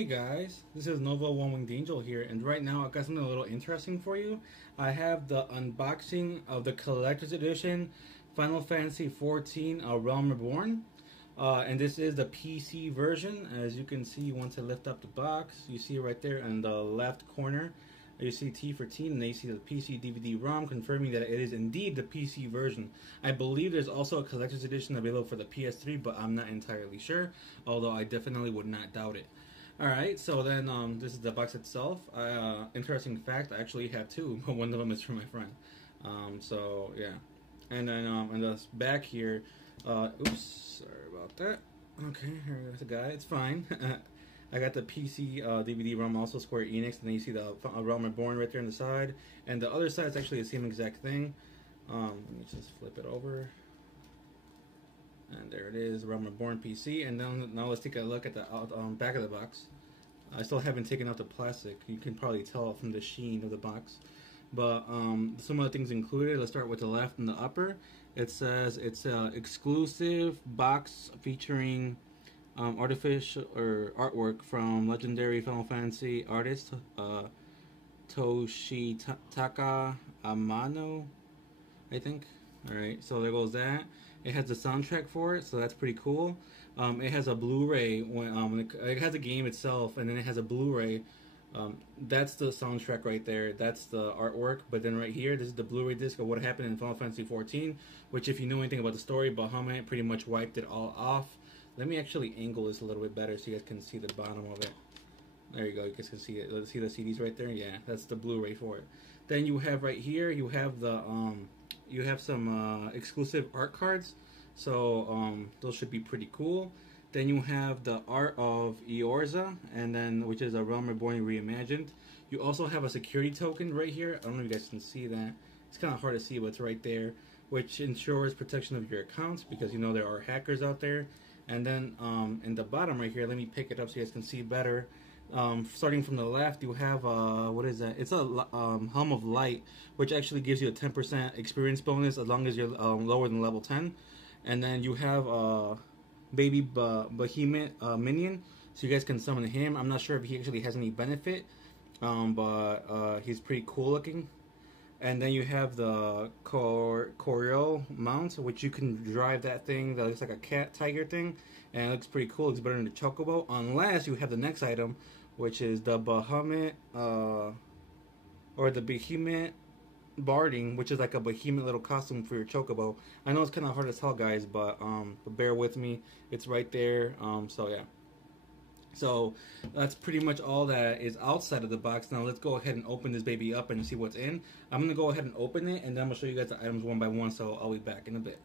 Hey guys, this is Nova One Winged Angel here, and right now I've got something a little interesting for you. I have the unboxing of the Collector's Edition Final Fantasy XIV Realm Reborn. And this is the PC version. As you can see, once I lift up the box, you see right there in the left corner, you see T for teen, and then you see the PC DVD-ROM, confirming that it is indeed the PC version. I believe there's also a Collector's Edition available for the PS3, but I'm not entirely sure, although I definitely would not doubt it. Alright, so then this is the box itself. Interesting fact, I actually have two, but one of them is from my friend. So yeah. And then in the back here, oops, sorry about that. Okay, here's the guy, it's fine. I got the PC DVD-ROM, also Square Enix, and then you see the Realm Reborn right there on the side. And the other side is actually the same exact thing. Let me just flip it over. And there it is, Realm Reborn PC. And then now let's take a look at the back of the box. I still haven't taken out the plastic. You can probably tell from the sheen of the box. But some of the things included, let's start with the left and the upper. It says it's an exclusive box featuring artificial or artwork from legendary Final Fantasy artist Toshitaka Amano, I think. Alright, so there goes that. It has the soundtrack for it, so that's pretty cool. It has a Blu-ray, it has a game itself, and then it has a Blu-ray. That's the soundtrack right there, that's the artwork. But then right here, this is the Blu-ray disc of what happened in Final Fantasy XIV, which if you know anything about the story, Bahamut pretty much wiped it all off. Let me actually angle this a little bit better so you guys can see the bottom of it. There you go, you guys can see it. Let's see the CDs right there. Yeah, that's the Blu-ray for it. Then you have right here, you have the you have some exclusive art cards, so those should be pretty cool. Then you have the art of Eorza, and then which is a Realm Reborn reimagined. You also have a security token right here. I don't know if you guys can see that. It's kind of hard to see, but it's right there, which ensures protection of your accounts because you know there are hackers out there. And then in the bottom right here, let me pick it up so you guys can see better. Starting from the left, you have what is that? It's a Helm of Light, which actually gives you a 10% experience bonus as long as you're lower than level 10. And then you have baby Behemoth minion, so you guys can summon him. I'm not sure if he actually has any benefit, but he's pretty cool looking. And then you have the Choreo mount, which you can drive that thing that looks like a cat tiger thing, and it looks pretty cool. It's better than the Chocobo, unless you have the next item, which is the Bahamut or the Behemoth Barding, which is like a behemoth little costume for your Chocobo. I know it's kind of hard to tell, guys, but bear with me. It's right there. So yeah. So that's pretty much all that is outside of the box. Now let's go ahead and open this baby up and see what's in. I'm gonna go ahead and open it, and then I'm gonna show you guys the items one by one. So I'll be back in a bit.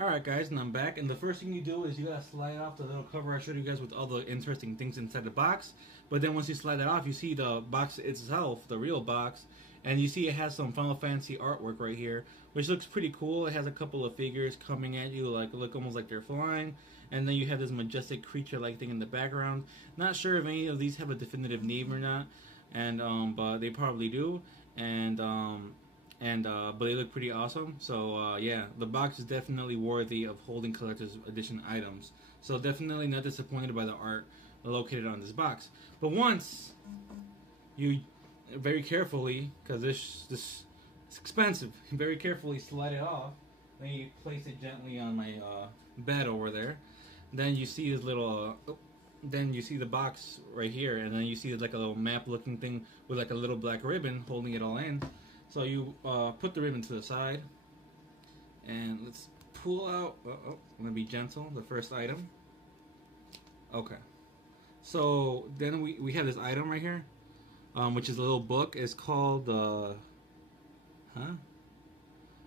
Alright guys, and I'm back, and the first thing you do is you gotta slide off the little cover I showed you guys with all the interesting things inside the box. But then once you slide that off, you see the box itself, the real box, and you see it has some Final Fantasy artwork right here, which looks pretty cool. It has a couple of figures coming at you, like look almost like they're flying, and then you have this majestic creature-like thing in the background. Not sure if any of these have a definitive name or not, and but they probably do, and but they look pretty awesome. So yeah, the box is definitely worthy of holding collector's edition items. So definitely not disappointed by the art located on this box. But once you very carefully, because this is expensive, very carefully slide it off, then you place it gently on my bed over there. Then you see this little then you see the box right here, and then you see like a little map looking thing with like a little black ribbon holding it all in. So you put the ribbon to the side, and let's pull out, I'm gonna be gentle, the first item. Okay, so then we have this item right here, which is a little book. It's called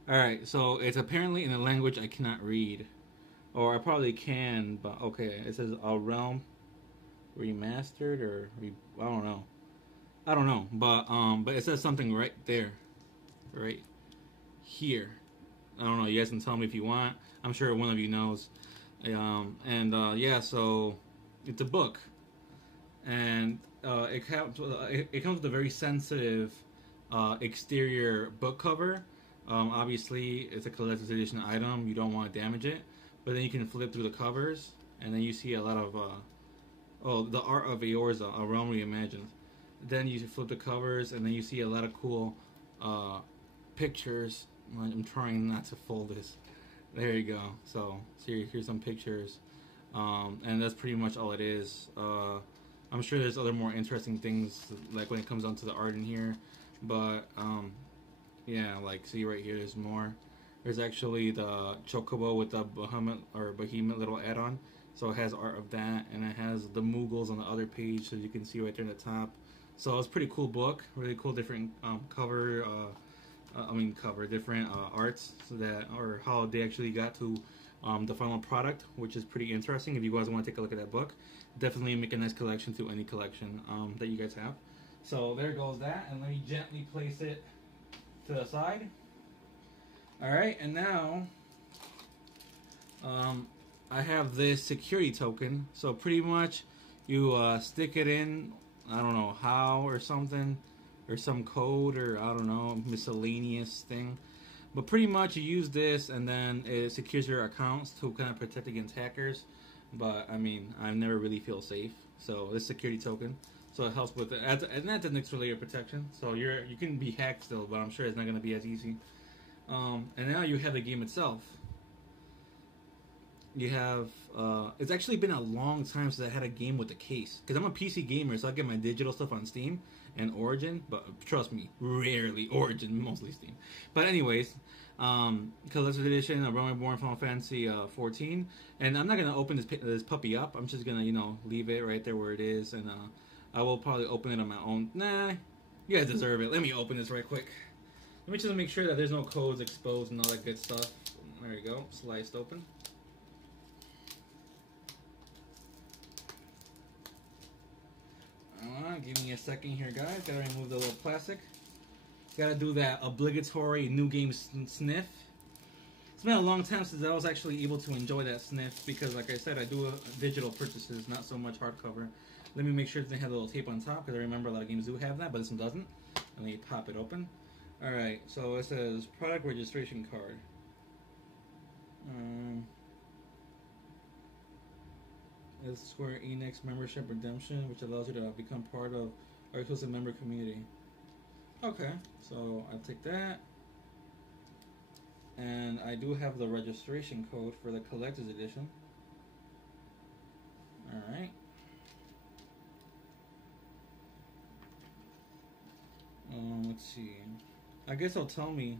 Alright, so it's apparently in a language I cannot read, or I probably can, but okay. It says A Realm Remastered, or I don't know, but it says something right there, right here. I don't know, you guys can tell me if you want. I'm sure one of you knows. Yeah, so it's a book, and it comes with a very sensitive exterior book cover. Obviously it's a collector's edition item, you don't want to damage it, but then you can flip through the covers, and then you see a lot of Oh, the art of Eorza, A Realm Reimagined. Then you flip the covers, and then you see a lot of cool uh, pictures. I'm trying not to fold this. There you go. So here's some pictures, and that's pretty much all it is. I'm sure there's other more interesting things, like when it comes down to the art in here, but yeah, like see right here, there's more. There's actually the Chocobo with the Behemoth little add-on. So it has art of that, and it has the Moogles on the other page, so you can see right there in the top. So it's a pretty cool book, really cool different different arts that, or how they actually got to the final product, which is pretty interesting. If you guys want to take a look at that book, definitely make a nice collection to any collection that you guys have. So there goes that, and let me gently place it to the side. Alright, and now I have this security token. So pretty much you stick it in, I don't know how or something, or some code, or I don't know, miscellaneous thing. But pretty much you use this, and then it secures your accounts to kind of protect against hackers. But I mean, I never really feel safe. So this security token, so it helps with it, and that's a next layer of protection. So you can be hacked still, but I'm sure it's not going to be as easy. And now you have the game itself. You have, it's actually been a long time since I had a game with a case. Because I'm a PC gamer, so I get my digital stuff on Steam and Origin. But trust me, rarely Origin, mostly Steam. But anyways, Collector's Edition, A Realm Reborn, Final Fantasy 14. And I'm not going to open this puppy up. I'm just going to, leave it right there where it is. And I will probably open it on my own. Nah, you guys deserve it. Let me open this right quick. Let me just make sure that there's no codes exposed and all that good stuff. There you go, sliced open. Give me a second here, guys. Gotta remove the little plastic. Gotta do that obligatory new game sniff. It's been a long time since I was actually able to enjoy that sniff because, like I said, I do digital purchases, not so much hardcover. Let me make sure that they have a little tape on top because I remember a lot of games do have that, but this one doesn't. Let me pop it open. Alright, so it says product registration card. It's Square Enix membership redemption, which allows you to become part of our exclusive member community. Okay, so I'll take that. And I do have the registration code for the collector's edition. Alright. Let's see. I guess it'll tell me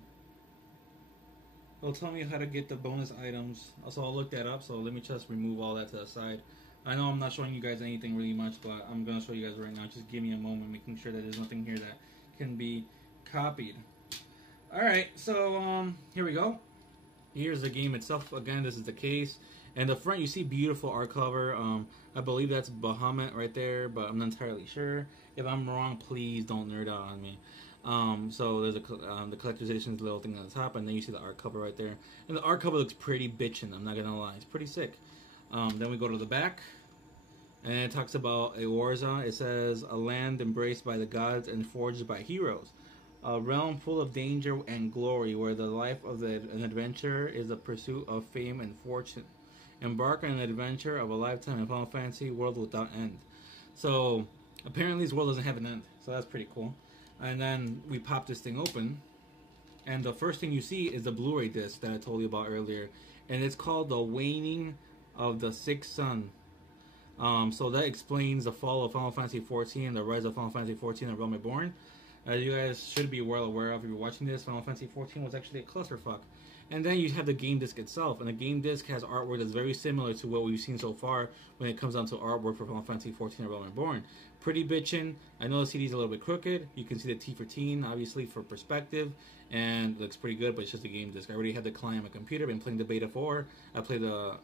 how to get the bonus items. Also, I'll look that up, so let me just remove all that to the side. I know I'm not showing you guys anything really much, but I'm going to show you guys right now. Just give me a moment, making sure that there's nothing here that can be copied. Alright, so here we go. Here's the game itself. Again, this is the case. And the front, you see beautiful art cover. I believe that's Bahamut right there, but I'm not entirely sure. If I'm wrong, please don't nerd out on me. So there's the collector's edition's little thing on the top, and then you see the art cover right there. And the art cover looks pretty bitchin', I'm not gonna lie. It's pretty sick. Then we go to the back, and it talks about Eorza. It says, a land embraced by the gods and forged by heroes. A realm full of danger and glory, where the life of an adventurer is the pursuit of fame and fortune. Embark on an adventure of a lifetime in Final Fantasy world without end. So apparently this world doesn't have an end, so that's pretty cool. And then we pop this thing open, and the first thing you see is the Blu-ray disc that I told you about earlier, and it's called The Waning of the Sixth Sun. So that explains the fall of Final Fantasy XIV, the rise of Final Fantasy XIV and Realm Reborn. As you guys should be well aware of if you're watching this, Final Fantasy XIV was actually a clusterfuck. And then you have the game disc itself, and the game disc has artwork that's very similar to what we've seen so far when it comes down to artwork for Final Fantasy XIV and Realm Reborn. Pretty bitchin'. I know the CD's a little bit crooked. You can see the T for teen, obviously, for perspective, and it looks pretty good, but it's just a game disc. I already had the client on my computer, been playing the beta 4. I played the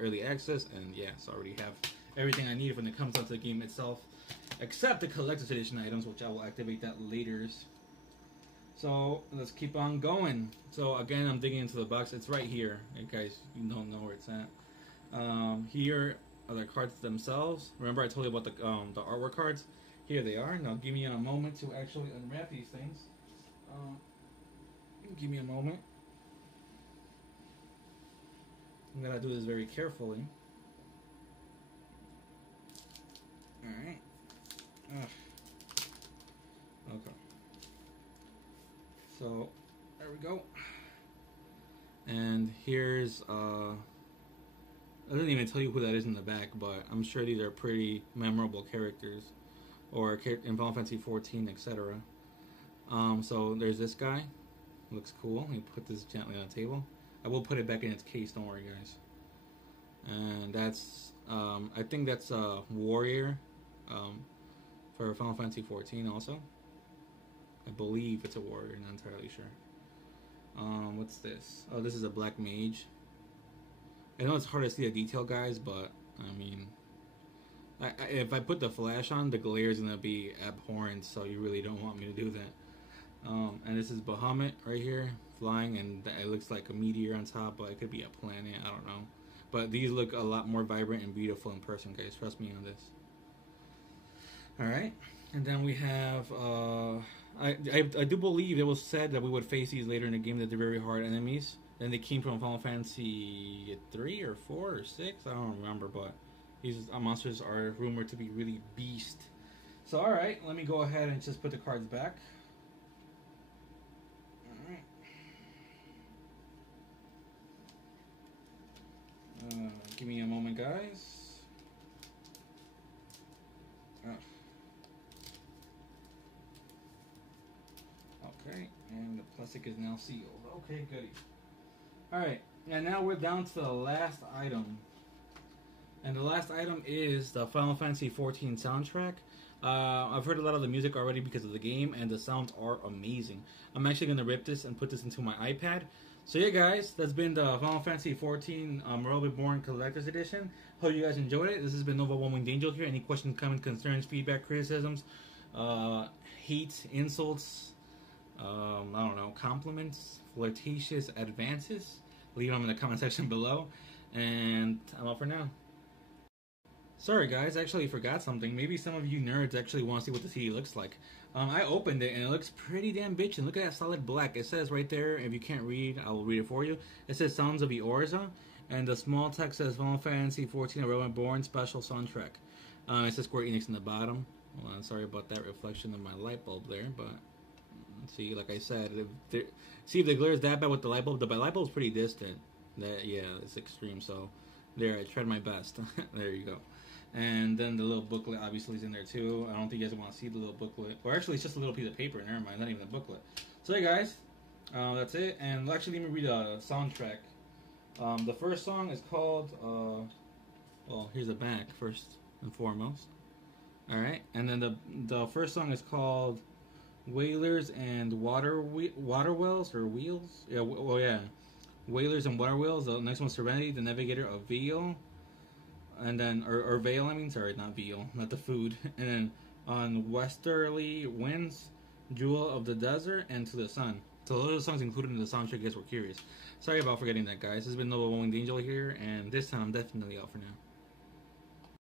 early access, and yeah, so I already have everything I need when it comes down to the game itself, except the collector's edition items, which I will activate that later. So let's keep on going. So again, I'm digging into the box. It's right here. In case you don't know where it's at. Here are the cards themselves. Remember I told you about the artwork cards? Here they are. Now give me a moment to actually unwrap these things. Give me a moment. I'm gonna do this very carefully. So there we go. And here's I didn't even tell you who that is in the back, but I'm sure these are pretty memorable characters, or in Final Fantasy 14, etc. So there's this guy. Looks cool. Let me put this gently on the table. I will put it back in its case. Don't worry, guys. And that's I think that's a warrior for Final Fantasy 14 also. I believe it's a warrior. Not entirely sure. What's this? Oh, this is a black mage. I know it's hard to see the detail, guys, but I mean, if I put the flash on, the glare is gonna be abhorrent. So you really don't want me to do that. And this is Bahamut right here, flying, and it looks like a meteor on top, but it could be a planet. I don't know. But these look a lot more vibrant and beautiful in person, guys. Trust me on this. All right, and then we have. I do believe it was said that we would face these later in the game, that they're very hard enemies. And they came from Final Fantasy 3 or 4 or 6. I don't remember, but these monsters are rumored to be really beast. So, alright, let me go ahead and just put the cards back. Alright. Give me a moment, guys. Oh. Okay, and the plastic is now sealed. Okay, goody. Alright, and now we're down to the last item. And the last item is the Final Fantasy 14 soundtrack. I've heard a lot of the music already because of the game, and the sounds are amazing. I'm actually going to rip this and put this into my iPad. So yeah, guys, that's been the Final Fantasy 14 Royal Reborn Collector's Edition. Hope you guys enjoyed it. This has been Nova Winged Angel here. Any questions, comments, concerns, feedback, criticisms, hate, insults, I don't know, compliments, flirtatious advances, leave them in the comment section below. And I'm out for now. Sorry guys, I actually forgot something. Maybe some of you nerds actually want to see what the CD looks like. I opened it and it looks pretty damn bitchin'. Look at that solid black. It says right there, if you can't read, I will read it for you. It says Sounds of Eorza, and the small text says Final Fantasy 14 A Realm Reborn Special Soundtrack. It says Square Enix in the bottom. Well, I'm sorry about that reflection of my light bulb there, but see, like I said, see if the glare is that bad with the light bulb. The light bulb's pretty distant. Yeah, it's extreme. So there, I tried my best. There you go. And then the little booklet obviously is in there too. I don't think you guys want to see the little booklet. Or actually, it's just a little piece of paper. Never mind, not even a booklet. So hey guys, that's it. And actually, let me read a soundtrack. The first song is called. Well, here's the back first and foremost. All right, and then the first song is called Whalers and Water Wells or Wheels. Yeah, well yeah, Whalers and Water Wheels. The next one's Serenity, the Navigator of Veil. And then, or Veil, I mean, sorry, not Veal, not the food. And then on Westerly Winds, Jewel of the Desert, and To the Sun. So those are the songs included in the soundtrack, if you guys were curious. Sorry about forgetting that, guys. This has been Nova Winged Angel here, and this time I'm definitely out for now.